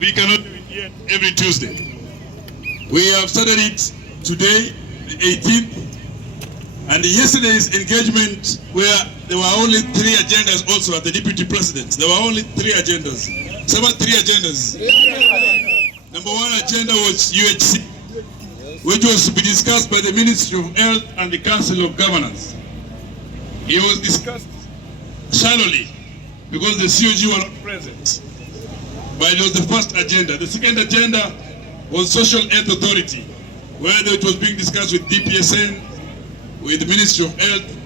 We cannot do it yet every Tuesday. We have started it today, the 18th, and yesterday's engagement where there were only 3 agendas also at the Deputy President. There were only 3 agendas. Some 3 agendas. Number 1 agenda was UHC, which was to be discussed by the Ministry of Health and the Council of Governors. It was discussed shallowly because the COG were not present. But it was the first agenda. The second agenda was Social Health Authority, where it was being discussed with DPSN, with the Ministry of Health,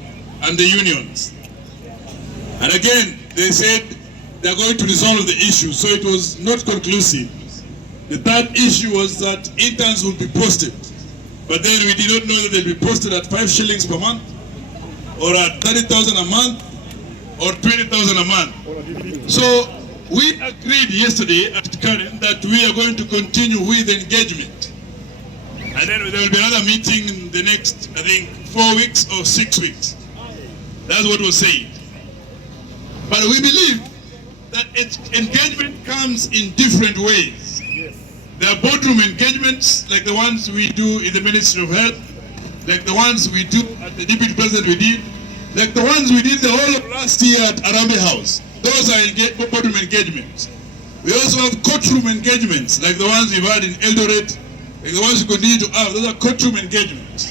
and the unions. And again, they said they are going to resolve the issue, so it was not conclusive. The third issue was that interns would be posted, but then we did not know that they'd be posted at 5 shillings per month, or at 30,000 a month, or 20,000 a month. So we agreed yesterday at Karen that we are going to continue with engagement. And then there will be another meeting in the next, I think, 4 weeks or 6 weeks. That's what was said. But we believe that engagement comes in different ways. There are boardroom engagements like the ones we do in the Ministry of Health, like the ones we do at the Deputy President we did, like the ones we did the whole of last year at Arambe House. Those are boardroom engagements. We also have courtroom engagements, like the ones we've had in Eldoret, like the ones we continue to have. Those are courtroom engagements.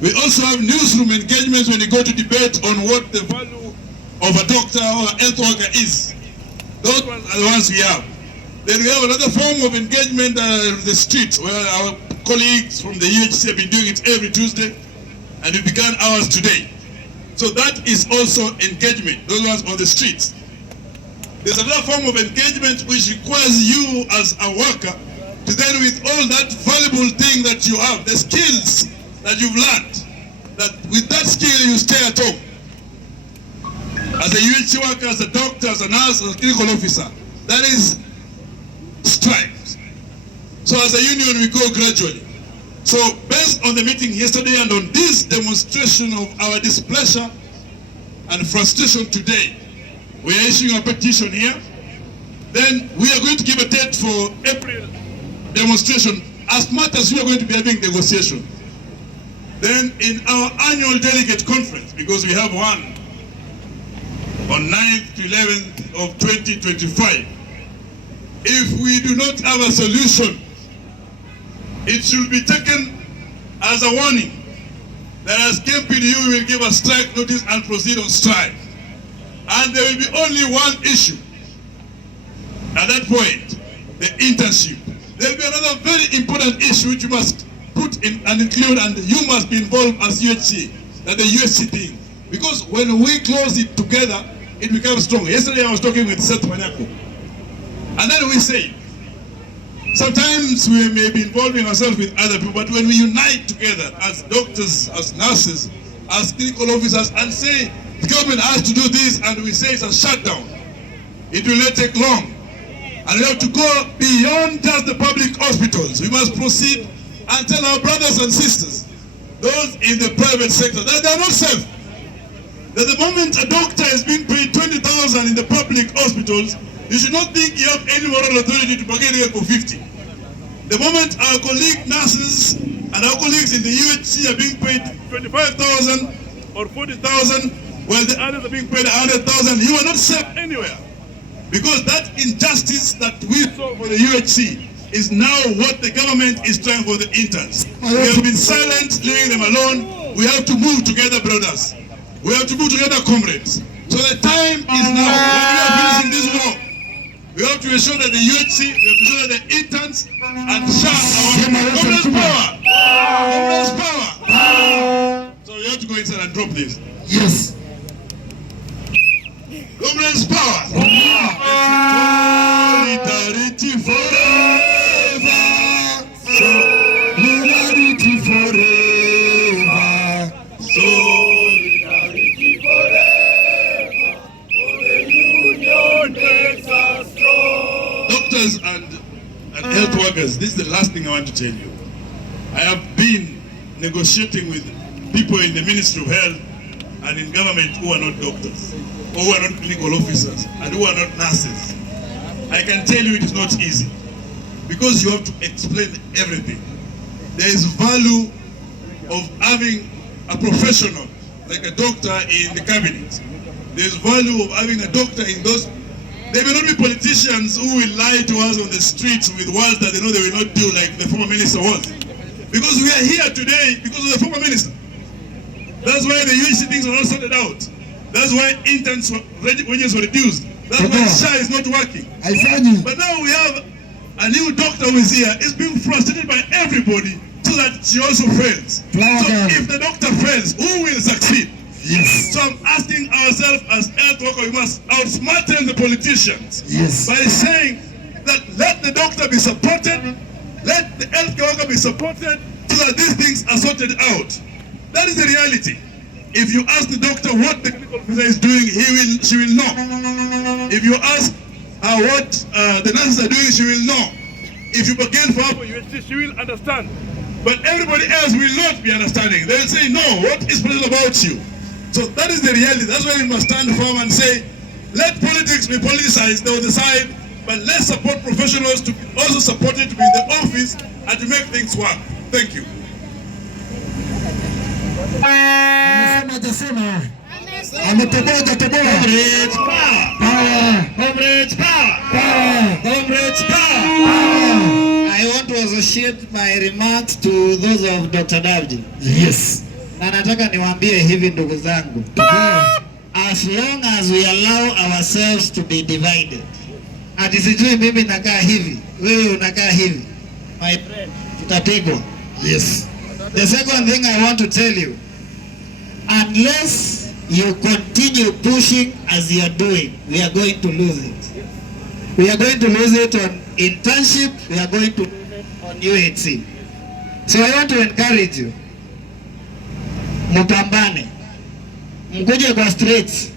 We also have newsroom engagements when you go to debate on what the value of a doctor or a health worker is. Those ones are the ones we have. Then we have another form of engagement on the streets, where our colleagues from the UHC have been doing it every Tuesday, and we began ours today. So that is also engagement, those ones on the streets. There's another form of engagement which requires you as a worker to then, with all that valuable thing that you have, the skills that you've learned, that with that skill you stay at home. As a UHC worker, as a doctor, as a nurse, as a clinical officer, that is stripes. So as a union we go gradually. So based on the meeting yesterday and on this demonstration of our displeasure and frustration today, we are issuing a petition here. Then we are going to give a date for April demonstration, as much as we are going to be having negotiation. Then in our annual delegate conference, because we have one on 9th to 11th of 2025, if we do not have a solution, it should be taken as a warning that as KMPDU we will give a strike notice and proceed on strike. And there will be only one issue. At that point, the internship. There will be another very important issue which you must put in and include, and you must be involved as UHC, that the UHC thing. Because when we close it together, it becomes strong. Yesterday I was talking with Seth Manyako, and then we say, sometimes we may be involving ourselves with other people, but when we unite together as doctors, as nurses, as clinical officers, and say, the government has to do this, and we say it's a shutdown, it will not take long. And we have to go beyond just the public hospitals. We must proceed and tell our brothers and sisters, those in the private sector, that they are not safe. That the moment a doctor is being paid 20,000 in the public hospitals, you should not think you have any moral authority to bargain here for 50. The moment our colleague nurses and our colleagues in the UHC are being paid 25,000 or 40,000, while the others are being paid 100,000, you are not safe anywhere. Because that injustice that we saw for the UHC is now what the government is trying for the interns. We have been silent, leaving them alone. We have to move together, brothers. We have to move together, comrades. So the time is now. When we are finishing this war, we have to ensure that the UHC, we have to ensure that the interns and SHA are comrades power. Comrades power. So we have to go inside and drop this. Yes. Comrades power. Solidarity forever. Solidarity forever. Solidarity forever. For the union makes us strong. Doctors and health workers, this is the last thing I want to tell you. I have been negotiating with people in the Ministry of Health and in government who are not doctors, or who are not clinical officers, and who are not nurses. I can tell you it is not easy. because you have to explain everything. There is value of having a professional like a doctor in the cabinet. There is value of having a doctor in those. There may not be politicians who will lie to us on the streets with words that they know they will not do, like the former minister was. Because we are here today because of the former minister. That's why the UHC things were not sorted out. That's why interns wages were reduced. That's why SHA is not working. But now we have a new doctor who is here. It's being frustrated by everybody so that she also fails. So if the doctor fails, who will succeed? Yes. So I'm asking ourselves as health workers, we must outsmarten the politicians by saying that let the doctor be supported, let the health worker be supported so that these things are sorted out. That is the reality. If you ask the doctor what the clinical officer is doing, she will know. If you ask what the nurses are doing, she will know. If you begin for her, she will understand. But everybody else will not be understanding. They will say, no, what is special about you? So that is the reality. That's why we must stand firm and say, let politics be politicized on the side, but let's support professionals to also support it to be in the office and to make things work. Thank you. I want to associate my remarks to those of Dr. Davji. Yes. Na nataka niwaambie hivi ndugu zangu. As long as we allow ourselves to be divided. Ati sijui mimi nakaa hivi, wewe unakaa hivi. My friend, tutapigwa. Yes. The second thing I want to tell you, unless you continue pushing as you are doing, we are going to lose it. We are going to lose it on internship, we are going to lose it on UHC. So I want to encourage you. Mupambane, mkuje kwa streets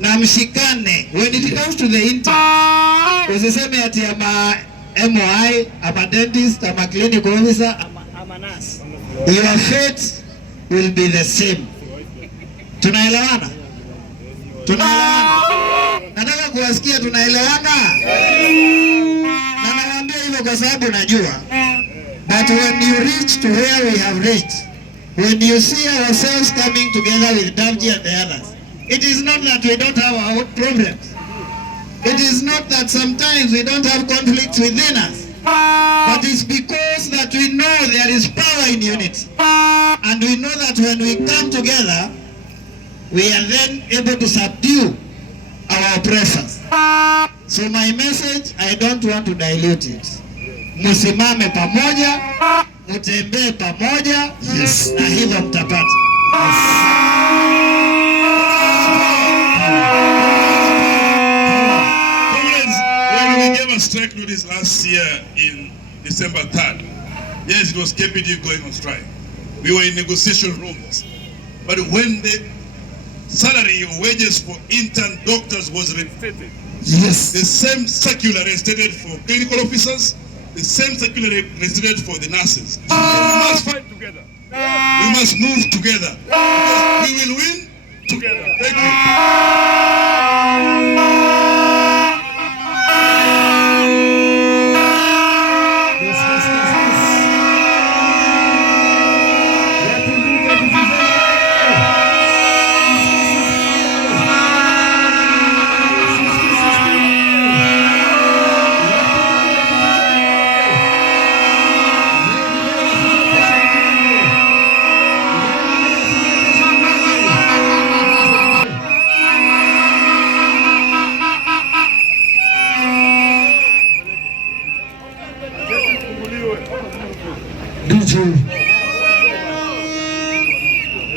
na mshikane. When it comes to the intern, usiseme ati ama MOI, ama dentist, ama clinic officer, ama nurse. Your fate will be the same. Tunaelewana? Tunaelewana? Nataka kuwasikia tunaelewana? Na nawaambia hivyo kwa sababu najua. But when you reach to where we have reached, when you see ourselves coming together with Davji and the others, it is not that we don't have our problems. It is not that sometimes we don't have conflicts within us. But it's because that we know there is power in unity. And we know that when we come together, we are then able to subdue our oppressors. So my message, I don't want to dilute it. Musimame pamoja, mutembee pamoja, na hivyo mtapata. When we gave a strike notice last year in December 3rd, yes, it was KPD going on strike. We were in negotiation rooms. But when the salary or wages for intern doctors was reinstated, yes, the same circular reinstated for clinical officers, the same circular reinstated for the nurses. We must fight together. We must move together. Because we will win together. Thank you.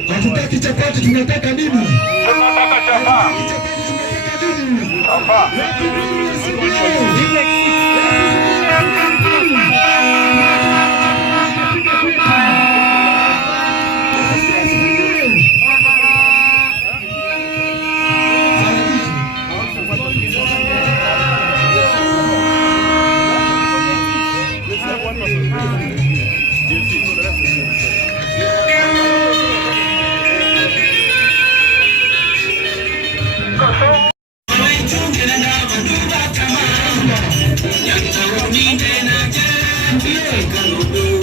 Hatutaki chapati, tunataka nini? Hatutaki chapati, tunataka nini? UDA.